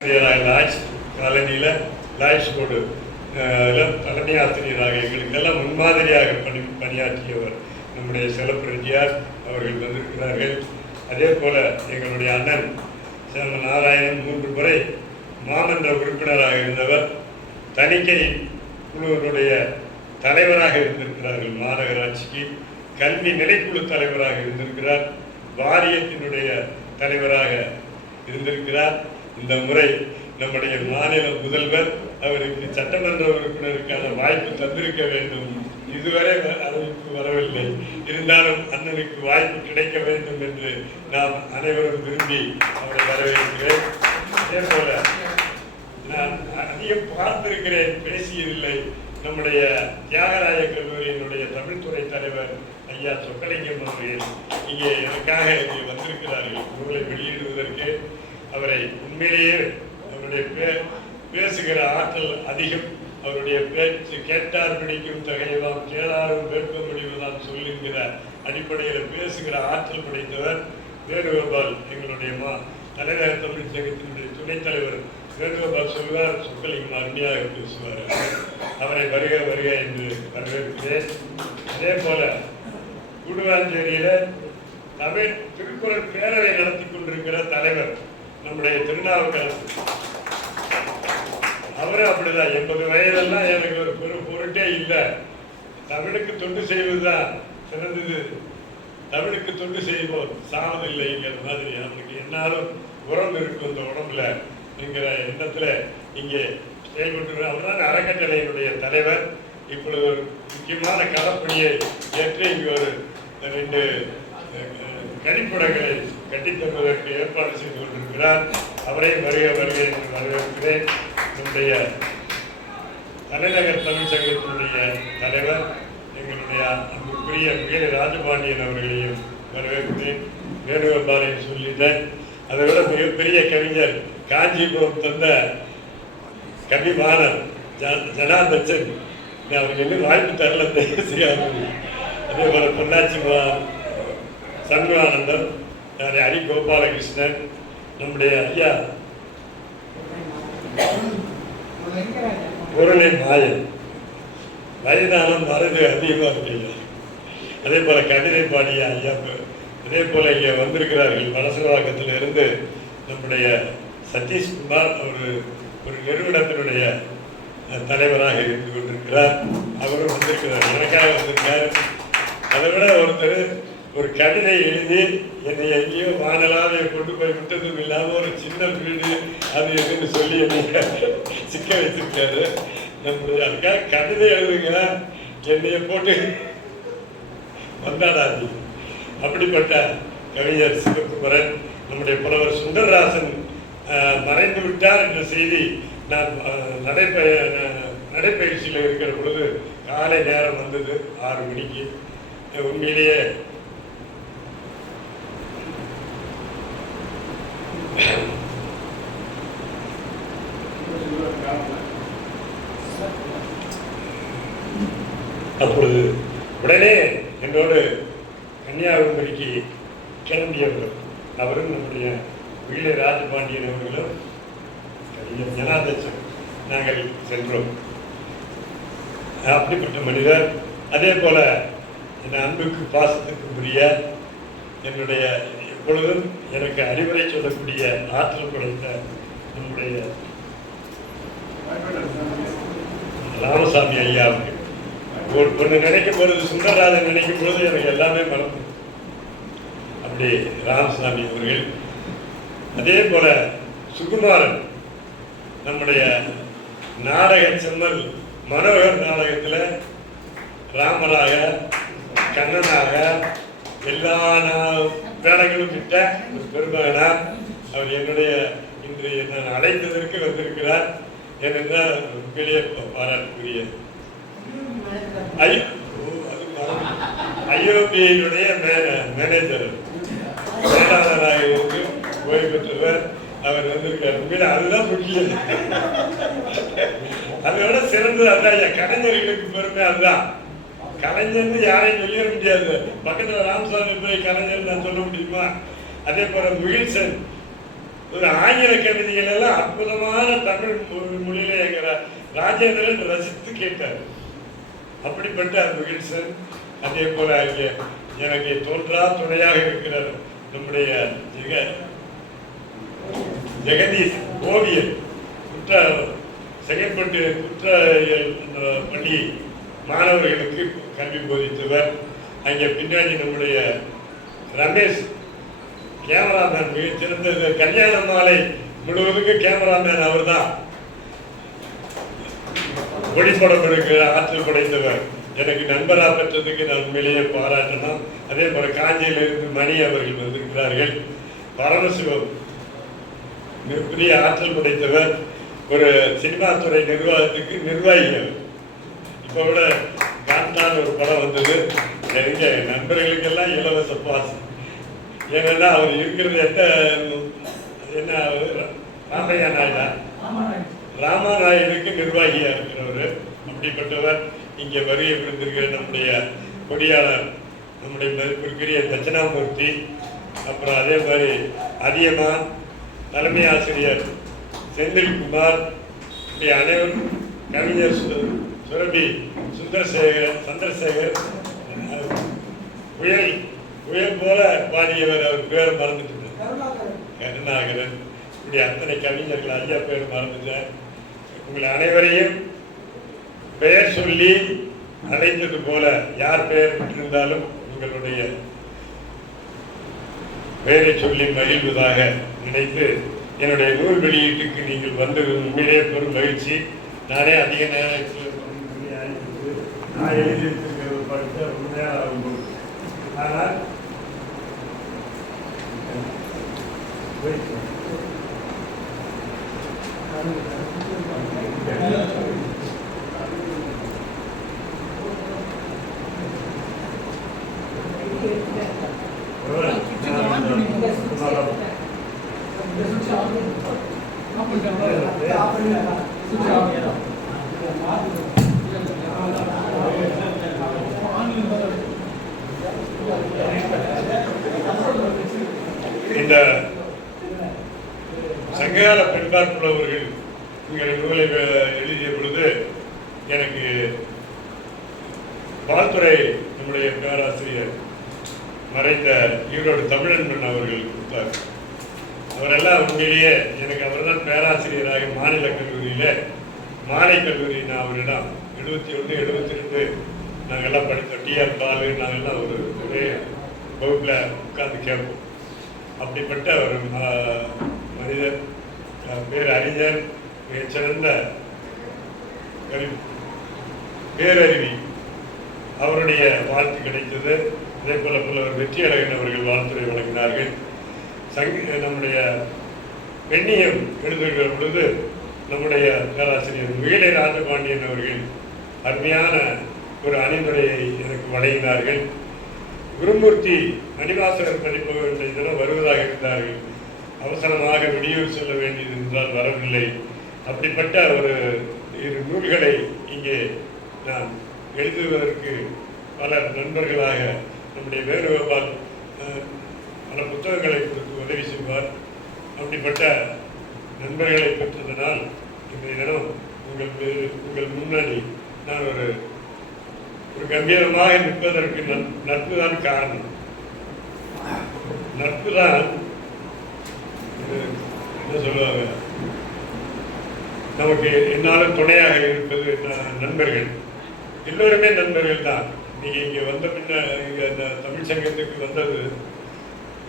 Lloyds காலனியில் Lloyds board தலைமை ஆசிரியராக எங்களுக்கெல்லாம் முன்மாதிரியாக பணியாற்றியவர் நம்முடைய செலப்பிரஜியார் அவர்கள் வந்திருக்கிறார்கள். அதே போல் எங்களுடைய அண்ணன் நாராயணன் 3 முறை மாமன்ற உறுப்பினராக இருந்தவர், தணிக்கை குழுவினுடைய தலைவராக இருந்திருக்கிறார்கள், மாநகராட்சிக்கு கல்வி நிலைக்குழு தலைவராக இருந்திருக்கிறார், வாரியத்தினுடைய தலைவராக இருந்திருக்கிறார். இந்த முறை நம்முடைய மாநில முதல்வர் அவருக்கு சட்டமன்ற உறுப்பினருக்கான வாய்ப்பு தந்திருக்க வேண்டும். இதுவரை அறிவிப்பு வரவில்லை. இருந்தாலும் அண்ணனுக்கு வாய்ப்பு கிடைக்க வேண்டும் என்று நாம் அனைவரும் விரும்பி அவரை வரவேற்கிறேன். அதே போல நான் அதிகம் பார்த்திருக்கிறேன், பேசியதில்லை. நம்முடைய தியாகராய கல்லூரியினுடைய தமிழ்துறை தலைவர் ஐயா சொக்கலிங்கம் அவர்கள் இங்கே எனக்காக இங்கே வந்திருக்கிறார்கள் நூலை வெளியிடுவதற்கு. அவரை உண்மையிலேயே அவருடைய பேசுகிற ஆற்றல் அதிகம். அவருடைய பேச்சு கேட்டார் பிடிக்கும் தகையெல்லாம் கேளாரும் வேட்ப முடிவுதான் சொல்லுங்கிற அடிப்படையில் பேசுகிற ஆற்றல் படைத்தவர் வேணுகோபால். எங்களுடைய தலைவர் தமிழ் சங்கத்தினுடைய துணைத் தலைவர் வேணுகோபால் சொல்வார், சொக்கலிங்கம் அருமையாக பேசுவார். அவரை வருக வருக என்று வரவேற்கிறேன். அதே போல கூடுவாஞ்சேரியில தமிழ் திருக்குறள் பேரவை நடத்தி கொண்டிருக்கிற தலைவர் நம்முடைய திருநாவுக்கரசு. அவரும் அப்படிதான். 80 வயதெல்லாம் எனக்கு ஒரு பொருட்டே இல்லை, தமிழுக்கு தொண்டு செய்வதுதான் சிறந்தது, தமிழுக்கு தொண்டு செய்வோம் சாவதில்லைங்கிற மாதிரி அவனுக்கு என்னாலும் உரம் இருக்கும் இந்த உடம்புல என்கிற எண்ணத்துல இங்கே செயல்பட்டு அவர் தான் அறக்கட்டளையினுடைய தலைவர். இப்பொழுது ஒரு முக்கியமான களப்பணியை ஏற்று இங்கு ஒரு 2 கழிப்பிடங்களை கட்டித்தருவதற்கு ஏற்பாடு செய்து கொண்டிருக்கிறார். அவரை வருக வருக என்று வரவேற்கிறேன். நம்முடைய தலைநகர் தமிழ் சங்கத்தினுடைய தலைவர் எங்களுடைய அன்புக்குரிய மிக ராஜபாண்டியன் அவர்களையும் வரவேற்கிறேன். வேணுகோபாலையும் சொல்லிட்டேன். அதை விட மிகப்பெரிய கவிஞர் காஞ்சிபுரம் தந்த கவிமானர் ஜனாதச்சன் அவருக்கு இன்னும் வாய்ப்பு தரல செய்யாது. அதே போல பொள்ளாச்சி சண்முகானந்தம், ஹரி கோபாலகிருஷ்ணன், நம்முடைய ஐயா பொருளை மாயன், வயதானம் மறந்து அதிகமாக இருக்கு. அதே போல கவிதை பாடிய ஐயா, அதே போல இங்கே வந்திருக்கிறார்கள் வலசவாக்கத்தில் இருந்து நம்முடைய சதீஷ்குமார். ஒரு நிறுவனத்தினுடைய தலைவராக இருந்து கொண்டிருக்கிறார். அவரும் வந்திருக்கிறார், எனக்காக வந்திருக்கார். அதை விட ஒருத்தர் ஒரு கவிதை எழுதி என்னை எங்கேயோ வானலாக கொண்டு போய் விட்டதும் இல்லாமல் ஒரு சின்ன வீடு அது எதுன்னு சொல்லி என்னை சிக்க வச்சிருக்காரு. நம்முடைய அதுக்காக கவிதை எழுதுங்க என்னைய போட்டு வந்தாடாது. அப்படிப்பட்ட கவிஞர் சிவகுமரன். நம்முடைய புலவர் சுந்தரராசன் மறைந்து விட்டார் என்ற செய்தி நான் நடைப்பயிற்சியில் இருக்கிற பொழுது காலை நேரம் வந்தது 6 மணிக்கு. உண்மையிலேயே அப்பொழுது உடனே என்னோடு கன்னியாகுமரிக்கு கிளம்பியவர் அவரும் நம்முடைய வீழ ராஜபாண்டியன் அவர்களும் ஜனாதச்சன் நாங்கள் சென்றோம். அப்படிப்பட்ட மனிதர். அதே போல என் அன்புக்கு பாசத்துக்கு உரிய என்னுடைய எப்பொழுதும் எனக்கு அறிவுரை சொல்லக்கூடிய ஆற்றல் படைத்த நம்முடைய ராமசாமி ஐயா ஒன்று நினைக்கும் பொழுது, சுந்தரராஜன் நினைக்கும் பொழுது எனக்கு எல்லாமே மறந்து. அப்படி ராமசாமி அவர்கள். அதே போல சுகுமாரன், நம்முடைய நாடக செம்மல் மனோகர் நாடகத்தில் ராமனாக கண்ணனாக எல்லா வேடங்களும் விட்ட ஒரு பெருமகனார். அவர் என்னுடைய இன்று நான் அழைத்ததற்கு வந்திருக்கிறார். ஏனென்றால் உண்மையிலேயே பாராட்டுக்குரிய ஐயோபியினுடைய மேனேஜர் மேலாளராக இருந்து ஓய்வு பெற்றவர் அவர் வந்திருக்கார். உண்மையில அதுதான் முக்கியம். அதோட சிறந்தது அதுதான். கலைஞர்களுக்கு பெருமை அதுதான். கலைஞர்னு யாரையும் சொல்லிட முடியாது. பக்கத்தில் ராமசாமி போய் கலைஞர் நான் சொல்ல முடியுமா? அதே போல முகில்சன் ஒரு ஆங்கில கவிதைகள் எல்லாம் அற்புதமான தமிழ் மொழியில எங்க ராஜேந்திரன் ரசித்து கேட்டார். அப்படிப்பட்ட முகில்சன், அதே போல இங்கே எனக்கு தோன்றா துணையாக இருக்கிறார் நம்முடைய ஜெகதீஷ் ஓவியர், செங்கற்பட்டு குற்ற பள்ளி மாணவர்களுக்கு கல்வி போதித்தவர். அங்கே பின்னாடி நம்முடைய ரமேஷ் கேமராமேன், மிகச்சிறந்த கல்யாண மாலை முழுவதுக்கு கேமராமேன் அவர் தான். ஒளிப்படம் எடுக்கிற ஆற்றல் படைத்தவர். எனக்கு நண்பராக பெற்றதுக்கு நான் உண்மையிலேயே பாராட்டணும். அதே போல காஞ்சியிலிருந்து மணி அவர்கள் வந்திருக்கிறார்கள். பரமசிவம் மிகப்பெரிய ஆற்றல் படைத்தவர். ஒரு சினிமா துறை நிர்வாகத்துக்கு நிர்வாகிகள். இப்போ கூட காண்டான ஒரு படம் வந்தது. எங்க நண்பர்களுக்கெல்லாம் இலவச பாஸ். ஏன்னா அவர் இருக்கிறது என்ன ராமையா நாயுடா, ராமாநாயுடுக்கு நிர்வாகியா இருக்கிறவர். அப்படிப்பட்டவர் இங்கே வருகை புரிந்திருக்கிற நம்முடைய கொடியாளர், நம்முடைய மதிப்பிற்குரிய தட்சிணாமூர்த்தி, அப்புறம் அதே மாதிரி அதியமான், தலைமை ஆசிரியர் செந்தில்குமார், இப்படி அனைவரும், கவிஞர் சுரபி சந்திரசேகர், புயல் புயல் போல பாடியவர், அவர் பேரை மறந்துட்டு கருணாகரன், இப்படி அத்தனை கவிஞர்கள், ஐயா பேர் மறந்துட்டேன். உங்களை அனைவரையும் பெயர் சொல்லி அழைத்தது போல யார் பெயர் பெற்றிருந்தாலும் உங்களுடைய பெயரை சொல்லி மகிழ்வதாக நினைத்து என்னுடைய நூல் வெளியீட்டுக்கு நீங்கள் வந்தது உண்மையிலே பெரும் மகிழ்ச்சி. நானே அதிக நேரத்தில் நான் எழுதியிருக்கிறது படித்த உண்மையாக ஆகும். ஆனால் இந்த சங்ககால பெண்பார்ப்புள்ளவர்கள் உங்கள் நூலை எழுதிய பொழுது எனக்கு பால்துறை நம்முடைய பேராசிரியர் மறைந்த ஈரோடு தமிழன்பன் அவர்கள் கொடுத்தார். அவரெல்லாம் உண்மையிலேயே எனக்கு அவர்தான் பேராசிரியராக மாநில கல்லூரியில் மாலை கல்லூரி, நான் அவரிடம் 71, 72 நாங்கள்லாம் படித்தோம். டிஆர் பாலு நாங்கள்லாம் ஒரே வகுப்பில் உட்கார்ந்து கேட்போம். அப்படிப்பட்ட ஒரு மனிதர், பேரறிஞர், மிகச்சிறந்த பேரறிவி, அவருடைய வாழ்த்து கிடைத்தது. அதே போல புலவர் வெற்றியழகன் அவர்கள் வாழ்த்துரை வழங்கினார்கள். நம்முடைய பெண்ணியம் எழுதுகிற பொழுது நம்முடைய பேராசிரியர் மிகிலை ராஜபாண்டியன் அவர்கள் அருமையான ஒரு அணிந்துரையை எனக்கு வழங்கினார்கள். குருமூர்த்தி மணிவாசகர் பதிப்பவர்கள் இதெல்லாம் வருவதாக இருந்தார்கள். அவசரமாக வெளியூர் செல்ல வேண்டியது என்றால் வரவில்லை. அப்படிப்பட்ட ஒரு 2 நூல்களை இங்கே நான் எழுதுவதற்கு பல நண்பர்களாக நம்முடைய வேணுகோபால் பல புத்தகங்களை கொடுத்து உதவி செய்வார். அப்படிப்பட்ட நண்பர்களை பெற்றதனால் இன்றைய தினம் உங்கள் முன்னாடி நான் ஒரு கம்பீரமாக நிற்பதற்கு நட்பு தான் காரணம். நட்பு தான் என்ன சொல்லுவாங்க, நமக்கு என்னாலும் துணையாக இருப்பது நண்பர்கள். எல்லோருமே நண்பர்கள் தான். நீங்கள் இங்கே வந்த பின்ன இங்கே இந்த தமிழ் சங்கத்துக்கு வந்தது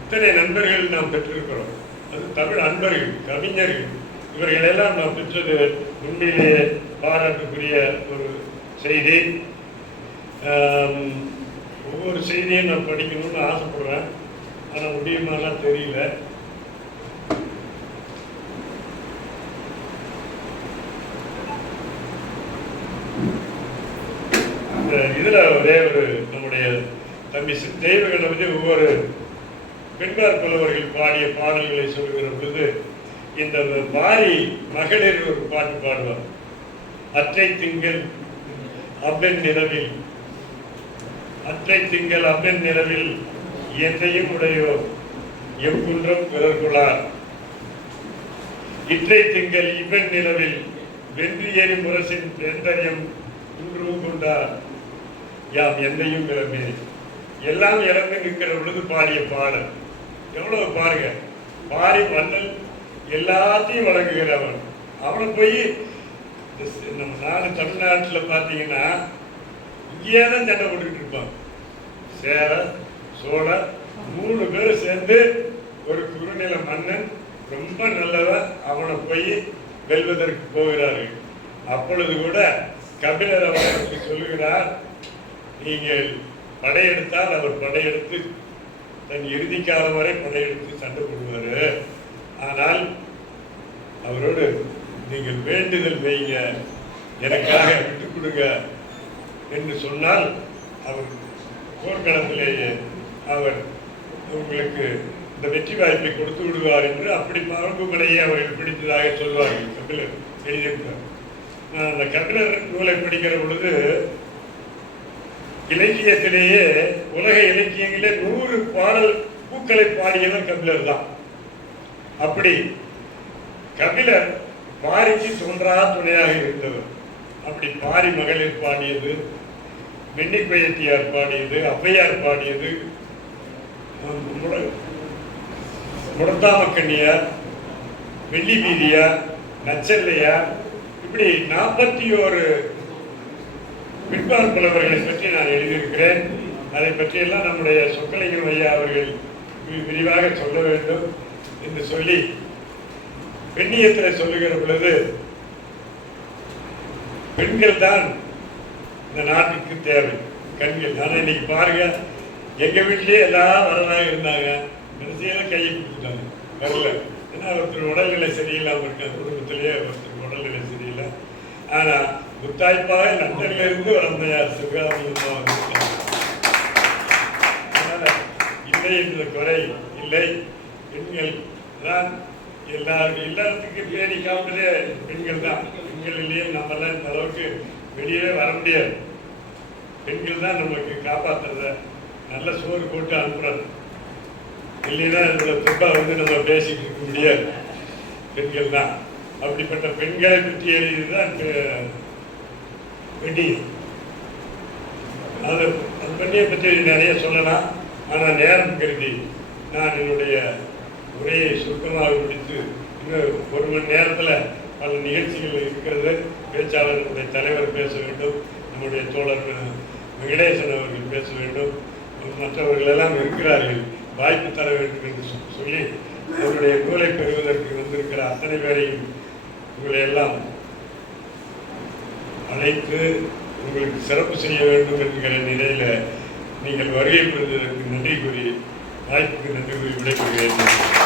இத்தனை நண்பர்கள் நாம் பெற்றிருக்கிறோம். அது தமிழ் அன்பர்கள், கவிஞர்கள், இவர்களெல்லாம் நாம் பெற்றது உண்மையிலேயே பாராட்டுக்குரிய ஒரு செய்தி. ஒவ்வொரு செய்தியும் நான் படிக்கணும்னு ஆசைப்படுறேன். ஆனால் முடியுமாலாம் தெரியல. இதில் ஒரே ஒரு நம்முடைய தம்பி தெய்வகணபதி ஒவ்வொரு பெண்பார் புலவர்கள் பாடிய பாடல்களை சொல்கிற பொழுது இந்த பாரி மகளிர் ஒரு பாட்டு பாடுவார். அற்றை திங்கள் அப்பெண் நிலவில், அற்றை திங்கள் அப்பெண் நிலவில் எந்தையும் உடையோ எங்குன்றம் பிறர்குளார் இற்றை திங்கள் இவன் நிலவில் வென்று ஏறி முரசின் வேந்தரியம் குன்றும் கொண்டார் யாம் என்னையும் இளமே. எல்லாம் இழந்து நிற்கிற பொழுது பாடிய பாடல் எவ்வளவு பாருங்க. பாரி மன்னன் எல்லாத்தையும் வழங்குகிறவன். அவனை போய் நம்ம நாடு தமிழ்நாட்டில் பார்த்தீங்கன்னா இங்கேயே தான் சண்டை போட்டுக்கிட்டு இருப்பான். சேர சோழ 3 பேர் சேர்ந்து ஒரு குறுநில மன்னன் ரொம்ப நல்லவன், அவனை போய் வெல்வதற்கு போகிறார்கள். அப்பொழுது கூட கபிலர் அவர்களுக்கு சொல்லுகிறார், நீங்கள் படையெடுத்தால் அவர் படையெடுத்து தன் இறுதி காலம் வரை படையெடுத்து சண்டை போடுவார். ஆனால் அவரோடு நீங்கள் வேண்டுதல் வைங்க, எனக்காக விட்டுக் கொடுங்க என்று சொன்னால் அவர் போர்க்களத்திலேயே அவர் உங்களுக்கு இந்த வெற்றி வாய்ப்பை கொடுத்து விடுவார் என்று அப்படி மரபுகளையே அவர்கள் பிடித்ததாக சொல்வார்கள். கபிலர் எழுதியிருப்பார். நான் அந்த கபிலர் நூலை படிக்கிற பொழுது இலக்கியத்திலேயே உலக இலக்கியங்களே 100 பாடல் பூக்களை பாடியவர் கபிலர் தான். அப்படி கபிலர் பாரிக்கு தோன்றா துணையாக இருந்தவர். அப்படி பாரி மகளிர் பாடியது, மென்னிப்பயத்தியார் பாடியது, ஔவையார் பாடியது, முடத்தாமக்கண்ணியார், வெள்ளி வீதியார், நச்சல்லையார், இப்படி 41 பிற்பார் புலவர்களை பற்றி நான் எழுதியிருக்கிறேன். அதை பற்றியெல்லாம் நம்முடைய சொக்கலிங்கம் ஐயா அவர்கள் விரிவாக சொல்ல வேண்டும் என்று சொல்லி பெண்ணியத்தில் சொல்லுகிற பொழுது பெண்கள் தான் இந்த நாட்டுக்கு தேவை. கண்கள். ஆனால் இன்னைக்கு பாருங்க, எங்க வீட்லயே எல்லாம் வரலாக இருந்தாங்க, கடைசியெல்லாம் கையை கொடுத்துட்டாங்க, வரல. ஏன்னா ஒருத்தர் உடல்நிலை சரியில்லாமல் இருக்காங்க, குடும்பத்திலேயே ஒருத்தர் உடல்நிலை சரியில்லை. ஆனா முத்தாய்ப்பாக லண்டன்ல இருந்து வளர்ந்தையார் சிவகாமியம்மா அதனால இல்லை என்ற குறை இல்லை. பெண்கள் தான் எல்லாத்துக்கு பேணி காப்பதே பெண்கள் தான். பெண்கள் இல்லையே நம்மளாம் இந்த அளவுக்கு வெளியே வர முடியாது. பெண்கள் தான் நமக்கு காப்பாற்றுறத, நல்ல சோறு போட்டு அனுப்புறது. இல்லைன்னா இதோட துப்பா நம்ம பேசிக்கிட்டு இருக்க முடியாது. பெண்கள் தான். அப்படிப்பட்ட பெண்களை பற்றி எழுதியதுதான் பெண்ணி. அது பெண்ணியை பற்றி நிறைய சொல்லலாம். ஆனால் நேரம் கருதி நான் என்னுடைய உரையை சுருக்கமாக முடித்து இன்னும் 1 மணி நேரத்தில் பல நிகழ்ச்சிகள் இருக்கிறது. பேச்சாளர்களுடைய தலைவர் பேச வேண்டும், நம்முடைய தோழர் வெங்கடேசன் அவர்கள் பேச வேண்டும், மற்றவர்கள் எல்லாம் இருக்கிறார்கள், வாய்ப்பு தர வேண்டும் என்று சொல்லி அவருடைய நூலை பெறுவதற்கு வந்திருக்கிற அத்தனை பேரையும் உங்களை எல்லாம் அழைத்து உங்களுக்கு சிறப்பு செய்ய வேண்டும் என்கிற நிலையில நீங்கள் வருகை பெறுவதற்கு நன்றி கூறி வாய்ப்புக்கு நன்றி கூறி விடைபெறுகிறேன்.